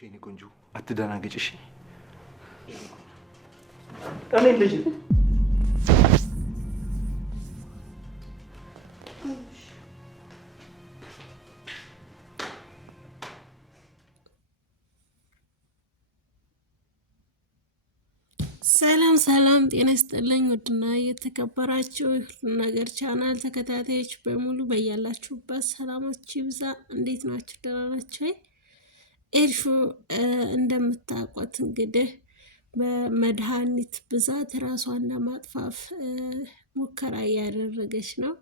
አይዞሽ የኔ ቆንጆ አትደናገጭ እሺ። እኔ ልጅ ሰላም ሰላም፣ ጤና ይስጥልኝ ውድና የተከበራችሁ ነገር ቻናል ተከታታዮች በሙሉ በያላችሁበት ሰላማችሁ ይብዛ። እንዴት ናችሁ? ደህና ናችሁ? ኤልሹ እንደምታውቁት እንግዲህ በመድኃኒት ብዛት ራሷን ለማጥፋት ሙከራ እያደረገች ነው።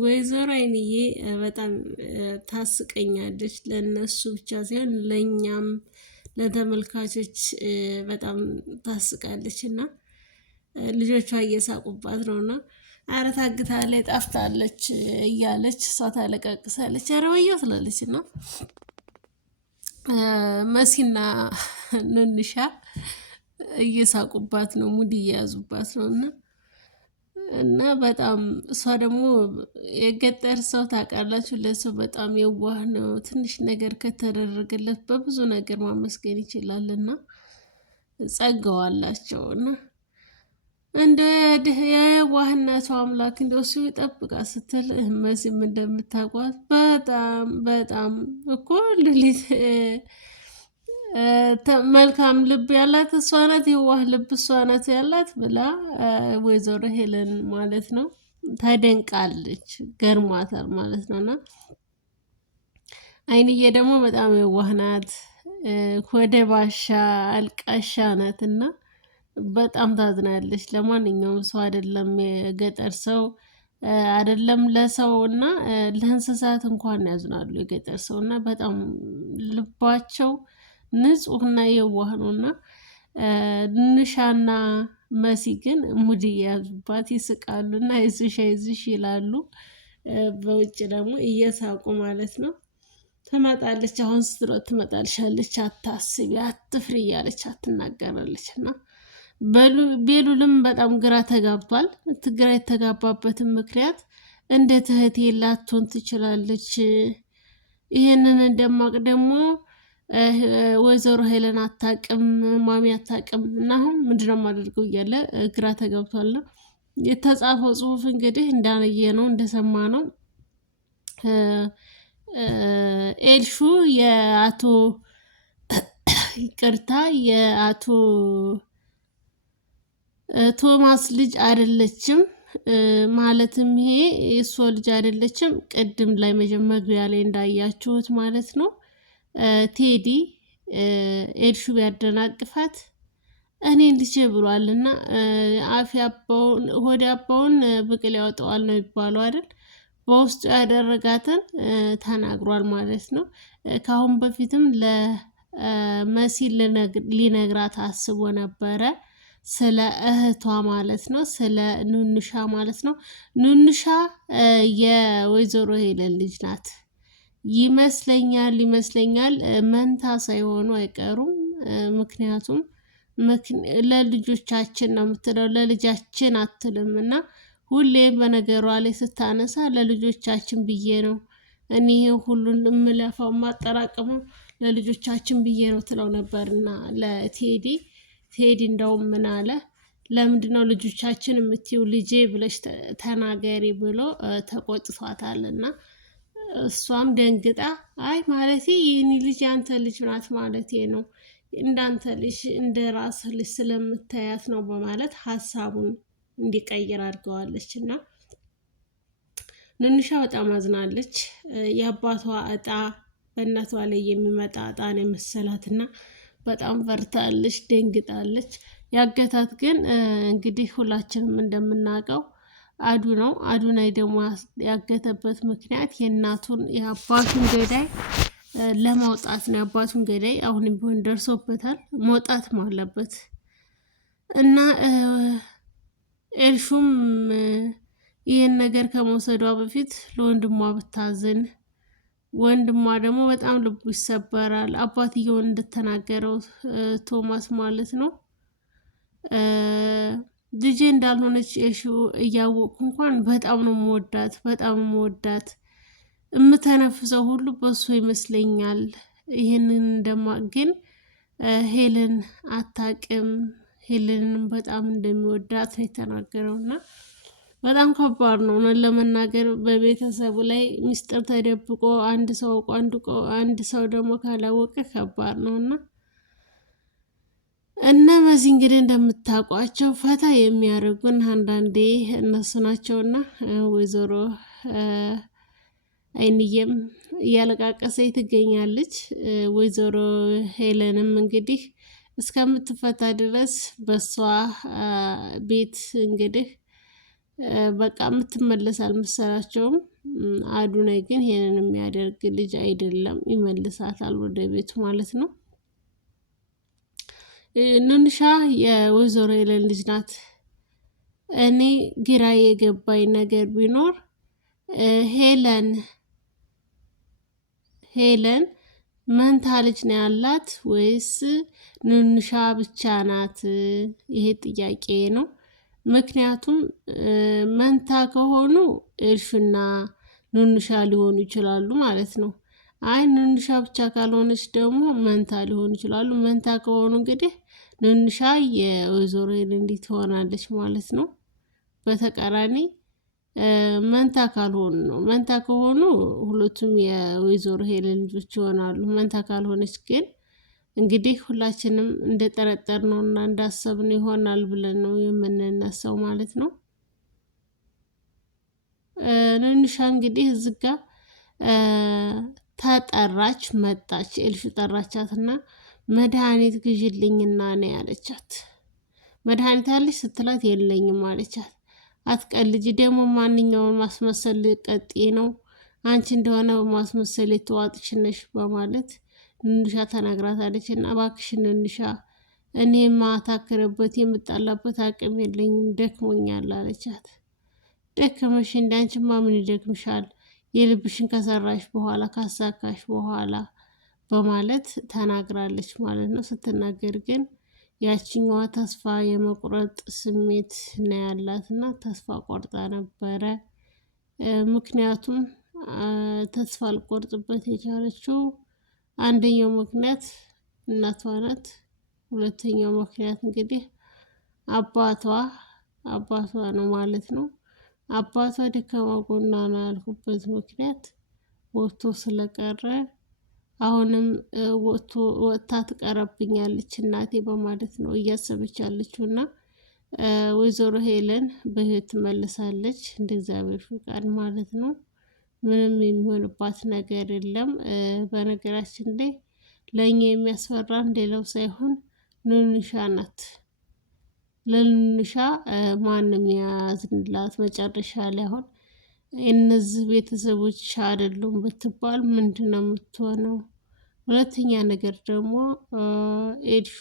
ወይዘሮ አይንዬ በጣም ታስቀኛለች። ለነሱ ብቻ ሳይሆን ለኛም ለተመልካቾች በጣም ታስቃለች እና ልጆቿ እየሳቁባት ነውና አረ ታግታለች ጠፍታለች እያለች እሷ ታለቃቅሳለች። አረ ወየው ትላለች እና መሲና ንንሻ እየሳቁባት ነው፣ ሙድ እየያዙባት ነው እና በጣም እሷ ደግሞ የገጠር ሰው ታውቃላችሁ፣ ለሰው በጣም የዋህ ነው። ትንሽ ነገር ከተደረገለት በብዙ ነገር ማመስገን ይችላልና ጸጋው አላቸው እና እንደ የዋህነቷ አምላክ እንደው እሱ ይጠብቃ ስትል መሲም እንደምታውቋት በጣም በጣም እኮ ሉሊት መልካም ልብ ያላት እሷ ናት፣ የዋህ ልብ እሷ ናት ያላት ብላ ወይዘሮ ሄለን ማለት ነው ተደንቃለች፣ ገርሟታል ማለት ነውና አይንዬ ደግሞ በጣም የዋህ ናት፣ ወደ ባሻ አልቃሻ ናት እና በጣም ታዝናለች። ለማንኛውም ሰው አይደለም የገጠር ሰው አይደለም ለሰው እና ለእንስሳት እንኳን ያዝናሉ የገጠር ሰው እና በጣም ልባቸው ንጹህና የዋህ ነውና ንሻና መሲ ግን ሙድ እየያዙባት ይስቃሉ እና ይዝሽ ይላሉ። በውጭ ደግሞ እየሳቁ ማለት ነው። ትመጣለች፣ አሁን ስትሮጥ ትመጣልሻለች፣ አታስቢ አትፍሪ እያለች አትናገራለች እና ቤሉልም በጣም ግራ ተጋብቷል። ግራ የተጋባበትን ምክንያት እንዴት እህቴ ላትሆን ትችላለች? ይሄንን እንደማቅ ደግሞ ወይዘሮ ሄለን አታቅም፣ ማሚ አታቅም እና አሁን ምንድነው የማደርገው እያለ ግራ ተጋብቷል። የተጻፈው ጽሁፍ እንግዲህ እንዳየ ነው እንደሰማ ነው ኤልሹ የአቶ ይቅርታ የአቶ ቶማስ ልጅ አይደለችም። ማለትም ይሄ የእሷ ልጅ አይደለችም። ቅድም ላይ መግቢያ ላይ እንዳያችሁት ማለት ነው ቴዲ ኤልሹ ቢያደናቅፋት እኔን ልጅ ብሏልና አፍ ያባውን ሆድ ያባውን ብቅል ያወጣዋል ነው ይባለው አይደል? በውስጡ ያደረጋትን ተናግሯል ማለት ነው። ከአሁን በፊትም ለመሲ ሊነግራት አስቦ ነበረ ስለ እህቷ ማለት ነው፣ ስለ ኑንሻ ማለት ነው። ኑንሻ የወይዘሮ ሄለን ልጅ ናት ይመስለኛል መንታ ሳይሆኑ አይቀሩም። ምክንያቱም ለልጆቻችን ነው የምትለው፣ ለልጃችን አትልም እና ሁሌ በነገሯ ላይ ስታነሳ ለልጆቻችን ብዬ ነው እኔ ሁሉን የምለፋው ማጠራቀመው ለልጆቻችን ብዬ ነው ትለው ነበርና ለቴዲ እንደውም ምን አለ፣ ለምንድነው ልጆቻችን የምትይው ልጄ ብለሽ ተናገሪ ብሎ ተቆጥቷታልና እሷም ደንግጣ አይ ማለቴ የኔ ልጅ ያንተ ልጅ ናት ማለቴ ነው፣ እንዳንተ ልጅ እንደ ራስ ልጅ ስለምታያት ነው በማለት ሀሳቡን እንዲቀይር አድርገዋለች እና ንንሻ በጣም አዝናለች። የአባቷ እጣ በእናቷ ላይ የሚመጣ እጣን የመሰላትና በጣም ፈርታለች፣ ደንግጣለች። ያገታት ግን እንግዲህ ሁላችንም እንደምናውቀው አዱ ነው። አዱናይ ደግሞ ያገተበት ምክንያት የአባቱን ገዳይ ለማውጣት ነው። የአባቱን ገዳይ አሁንም ቢሆን ደርሶበታል፣ መውጣትም አለበት እና ኤልሹም ይህን ነገር ከመውሰዷ በፊት ለወንድሟ ብታዝን፣ ወንድሟ ደግሞ በጣም ልቡ ይሰበራል። አባትየውን እንደተናገረው ቶማስ ማለት ነው ልጄ እንዳልሆነች ኤልሹ እያወቅኩ እንኳን በጣም ነው የምወዳት፣ የምተነፍሰው ሁሉ በሱ ይመስለኛል ይህንን ግን ሄለን አታቅም። ሄለንን በጣም እንደሚወዳት ነው የተናገረው እና በጣም ከባድ ነው እውነት ለመናገር በቤተሰቡ ላይ ሚስጥር ተደብቆ አንድ ሰው አንድ ሰው ደግሞ ካላወቀ ከባድ ነው እና በዚህ እንግዲህ እንደምታውቋቸው ፈታ የሚያደርጉን አንዳንዴ እነሱ ናቸውና ወይዘሮ አይንዬም እያለቃቀሰች ትገኛለች። ወይዘሮ ሄለንም እንግዲህ እስከምትፈታ ድረስ በሷ ቤት እንግዲህ በቃ የምትመለስ አልመሰላቸውም። አዱናይ ግን ይሄንን የሚያደርግ ልጅ አይደለም፣ ይመልሳታል ወደ ቤቱ ማለት ነው። ኑንሻ የወይዘሮ ሄለን ልጅ ናት። እኔ ግራ የገባኝ ነገር ቢኖር ሄለን መንታ ልጅ ነው ያላት ወይስ ኑንሻ ብቻ ናት? ይሄ ጥያቄ ነው። ምክንያቱም መንታ ከሆኑ እልፍና ኑንሻ ሊሆኑ ይችላሉ ማለት ነው። አይ ኑንሻ ብቻ ካልሆነች ደግሞ መንታ ሊሆኑ ይችላሉ። መንታ ከሆኑ እንግዲህ ኑንሻ የወይዘሮ ሄለን ልጅ ትሆናለች ማለት ነው። በተቃራኒ መንታ ካልሆኑ ነው። መንታ ከሆኑ ሁለቱም የወይዘሮ ሄለን ልጆች ይሆናሉ። መንታ ካልሆነች ግን እንግዲህ ሁላችንም እንደጠረጠርነው እና እንዳሰብነው ይሆናል ብለን ነው የምንነሳው ማለት ነው። ኑንሻ እንግዲህ እዚህ ጋ ተጠራች፣ መጣች። ኤልሹ ጠራቻትና መድኃኒት ግዢልኝና ነው ያለቻት። መድኃኒት አለች ስትላት የለኝም አለቻት። አትቀልጂ ደግሞ ማንኛውን ማስመሰል ቀጤ ነው አንቺ እንደሆነ በማስመሰል የተዋጥሽ ነሽ በማለት ኑንሻ ተናግራታለች። እና እባክሽን ኑንሻ እኔ ማታክርበት የምጣላበት አቅም የለኝም ደክሞኛል አለቻት። ደከመሽ እንዳንቺማ ምን ይደክምሻል የልብሽን ከሰራሽ በኋላ ካሳካሽ በኋላ በማለት ተናግራለች ማለት ነው። ስትናገር ግን ያችኛዋ ተስፋ የመቁረጥ ስሜት ነው ያላት እና ተስፋ ቆርጣ ነበረ። ምክንያቱም ተስፋ አልቆርጥበት የቻለችው አንደኛው ምክንያት እናቷ ናት። ሁለተኛው ምክንያት እንግዲህ አባቷ ነው ማለት ነው። አባቷ ደካማ ጎና ነው ያልኩበት ምክንያት ወጥቶ ስለቀረ አሁንም ወጥታ ትቀረብኛለች እናቴ በማለት ነው እያሰበች ያለችው እና ወይዘሮ ሄለን በህይወት ትመልሳለች እንደ እግዚአብሔር ፍቃድ ማለት ነው። ምንም የሚሆንባት ነገር የለም። በነገራችን ላይ ለእኛ የሚያስፈራን ሌላው ሳይሆን ኑንሻ ናት። ለኑንሻ ማንም ያዝንላት መጨረሻ ላይ አሁን እነዚህ ቤተሰቦች አይደሉም ብትባል ምንድነው የምትሆነው? ሁለተኛ ነገር ደግሞ ኤድሹ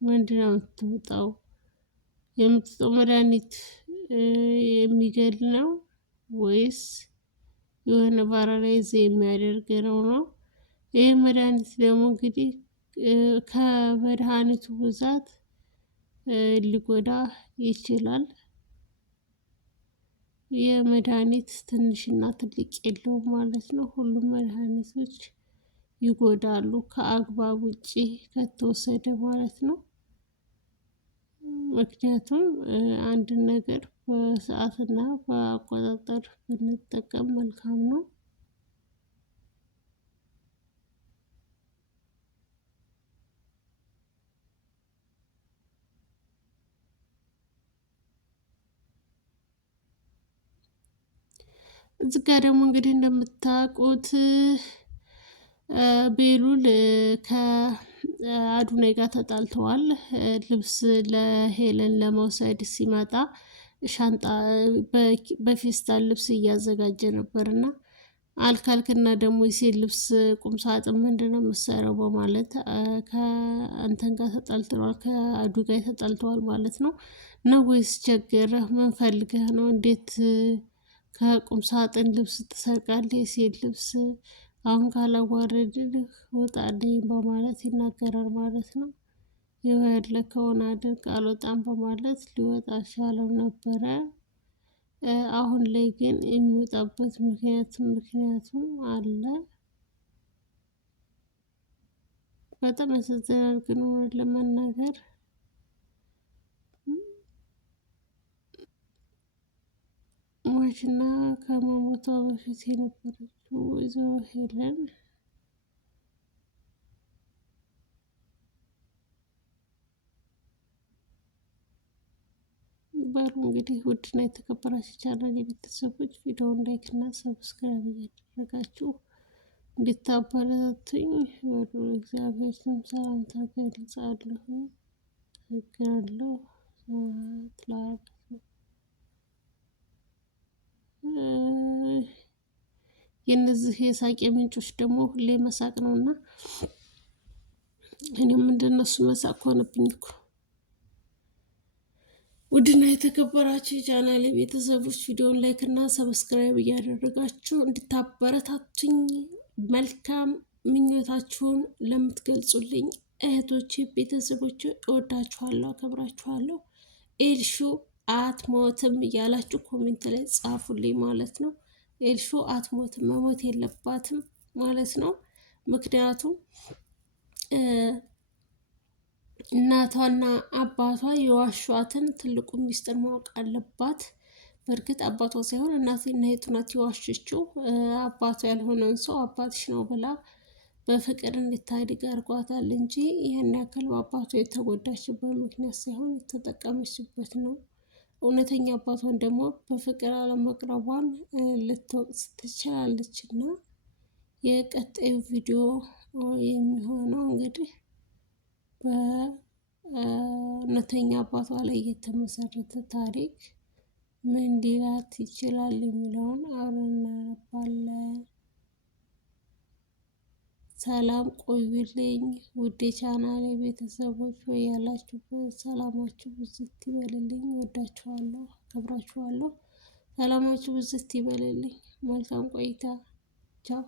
ምንድነው የምትውጠው? የምትውጠው መድኃኒት የሚገል ነው ወይስ የሆነ ፓራላይዝ የሚያደርግ ነው? ይህ መድኃኒት ደግሞ እንግዲህ ከመድኃኒቱ ብዛት ሊጎዳ ይችላል። የመድኃኒት ትንሽና ትልቅ የለውም ማለት ነው። ሁሉም መድኃኒቶች ይጎዳሉ ከአግባብ ውጪ ከተወሰደ ማለት ነው። ምክንያቱም አንድን ነገር በሰዓትና በአቆጣጠር ብንጠቀም መልካም ነው። እዚህ ጋር ደግሞ እንግዲህ እንደምታውቁት ቤሉል ከአዱናይ ጋር ተጣልተዋል። ልብስ ለሄለን ለመውሰድ ሲመጣ ሻንጣ በፌስታል ልብስ እያዘጋጀ ነበርና አልካልክና ደግሞ የሴት ልብስ ቁምሳጥን ምንድነው የምትሰራው በማለት ከአንተን ጋር ተጣልተዋል፣ ከአዱ ጋር ተጣልተዋል ማለት ነው። ነው ወይስ ቸገረህ? ምን ፈልገህ ነው? እንዴት ከቁም ሳጥን ልብስ ትሰርቃለህ? የሴት ልብስ አሁን ካላዋረድህ ውጣልኝ በማለት ይናገራል ማለት ነው። የፈለከውን አድርግ አልወጣም በማለት ሊወጣ አልቻለም ነበረ። አሁን ላይ ግን የሚወጣበት ምክንያቱም አለ። በጣም ያሳዝናል። ግን እውነት ለመናገር ሟችና ከመሞቷ በፊት የነበረችው ወይዘሮ ሄለን በሩ እንግዲህ ውድና የተከበራችሁ ቻናል የቤተሰቦች ቪዲዮውን ላይክ እና ሰብስክራይብ እያደረጋችሁ እንድታበረታቱኝ ወደ እግዚአብሔር ስም ሰላምታ ገልጻለሁ። አመሰግናለሁ። የነዚህ የሳቄ ምንጮች ደግሞ ሁሌ መሳቅ ነውና እኔም እንደነሱ መሳቅ ሆነብኝ እኮ። ውድና የተከበራችሁ የቻናሌ ቤተሰቦች ቪዲዮን ላይክ እና ሰብስክራይብ እያደረጋችሁ እንድታበረታቱኝ መልካም ምኞታችሁን ለምትገልጹልኝ እህቶቼ፣ ቤተሰቦች እወዳችኋለሁ፣ አከብራችኋለሁ። ኤልሹ አትሞትም እያላችሁ ኮሜንት ላይ ጻፉልኝ ማለት ነው። ኤልሹ አትሞትም፣ መሞት የለባትም ማለት ነው። ምክንያቱም እናቷና አባቷ የዋሿትን ትልቁ ሚስጥር ማወቅ አለባት። በእርግጥ አባቷ ሳይሆን እናትና እህቱ ናት የዋሸችው። አባቷ ያልሆነውን ሰው አባትሽ ነው ብላ በፍቅር እንድታድግ አድርጓታል እንጂ ይህን ያክል በአባቷ የተጎዳችበት ምክንያት ሳይሆን የተጠቀመችበት ነው። እውነተኛ አባቷን ደግሞ በፍቅር አለመቅረቧን ልትወቅስ ትችላለች። እና የቀጣዩ ቪዲዮ የሚሆነው እንግዲህ በእውነተኛ አባቷ ላይ የተመሰረተ ታሪክ ምን ሊላት ይችላል የሚለውን አብረን እናነባለን። ሰላም ቆዩልኝ ውድ የቻናሌ ቤተሰቦች፣ ወይ ያላችሁበት ሰላማችሁ ብዝት ይበልልኝ። ወዳችኋለሁ፣ አከብራችኋለሁ። ሰላማችሁ ብዝት ይበልልኝ። መልካም ቆይታ። ቻው